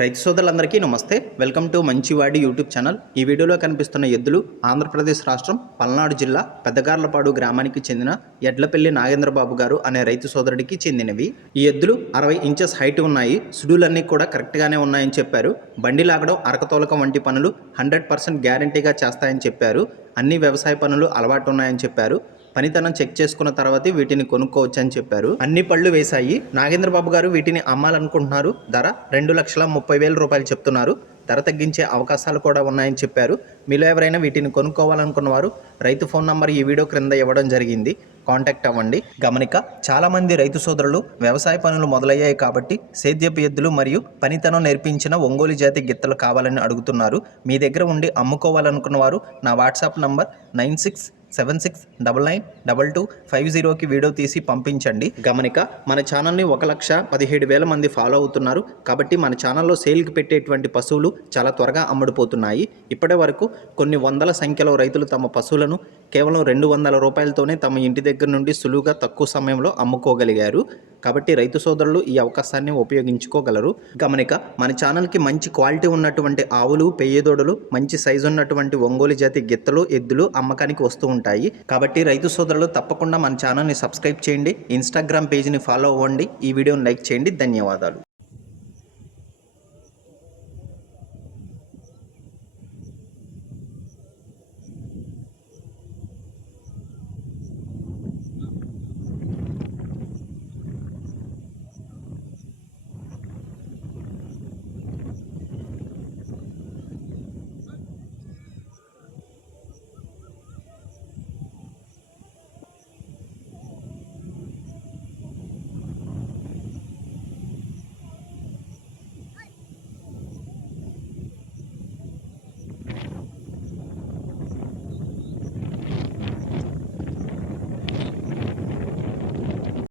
రైతు సోదరులందరికీ నమస్తే. వెల్కమ్ టు మంచివాడి యూట్యూబ్ ఛానల్. ఈ వీడియోలో కనిపిస్తున్న ఎద్దులు ఆంధ్రప్రదేశ్ రాష్ట్రం పల్నాడు జిల్లా పెద్దగార్లపాడు గ్రామానికి చెందిన ఎడ్లపల్లి నాగేంద్రబాబు గారు అనే రైతు సోదరుడికి చెందినవి. ఈ ఎద్దులు 60 ఇంచెస్ హైట్ ఉన్నాయి. సుడులన్నీ కూడా కరెక్ట్గానే ఉన్నాయని చెప్పారు. బండి లాగడం, అరకతోలకం వంటి పనులు 100% గ్యారంటీగా చేస్తాయని చెప్పారు. అన్ని వ్యవసాయ పనులు అలవాటు ఉన్నాయని చెప్పారు. పనితనం చెక్ చేసుకున్న తర్వాతే వీటిని కొనుక్కోవచ్చు అని చెప్పారు. అన్ని పళ్ళు వేశాయి. నాగేంద్రబాబు గారు వీటిని అమ్మాలనుకుంటున్నారు. ధర 2,30,000 రూపాయలు చెప్తున్నారు. ధర తగ్గించే అవకాశాలు కూడా ఉన్నాయని చెప్పారు. మీలో ఎవరైనా వీటిని కొనుక్కోవాలనుకున్న వారు రైతు ఫోన్ నంబర్ ఈ వీడియో క్రింద ఇవ్వడం జరిగింది. కాంటాక్ట్ అవ్వండి. గమనిక, చాలామంది రైతు సోదరులు వ్యవసాయ పనులు మొదలయ్యాయి కాబట్టి సేద్యపు ఎద్దులు మరియు పనితనం నేర్పించిన ఒంగోలు జాతి గిత్తలు కావాలని అడుగుతున్నారు. మీ దగ్గర ఉండి అమ్ముకోవాలనుకున్న వారు నా వాట్సాప్ నంబర్ 9676992250కి వీడియో తీసి పంపించండి. గమనిక, మన ఛానల్ని 1,17,000 మంది ఫాలో అవుతున్నారు. కాబట్టి మన ఛానల్లో సేల్కి పెట్టేటువంటి పశువులు చాలా త్వరగా అమ్ముడుపోతున్నాయి. ఇప్పటి వరకు కొన్ని వందల సంఖ్యలో రైతులు తమ పశువులను కేవలం 200 రూపాయలతోనే తమ ఇంటి దగ్గర నుండి సులువుగా తక్కువ సమయంలో అమ్ముకోగలిగారు. కాబట్టి రైతు సోదరులు ఈ అవకాశాన్ని ఉపయోగించుకోగలరు. గమనిక, మన ఛానల్కి మంచి క్వాలిటీ ఉన్నటువంటి ఆవులు, పెయ్యదోడలు, మంచి సైజు ఉన్నటువంటి ఒంగోలు జాతి గిత్తలు, ఎద్దులు అమ్మకానికి వస్తూ ఉంటాయి. కాబట్టి రైతు సోదరులు తప్పకుండా మన ఛానల్ని సబ్స్క్రైబ్ చేయండి. ఇన్స్టాగ్రామ్ పేజ్ని ఫాలో అవ్వండి. ఈ వీడియోని లైక్ చేయండి. ధన్యవాదాలు.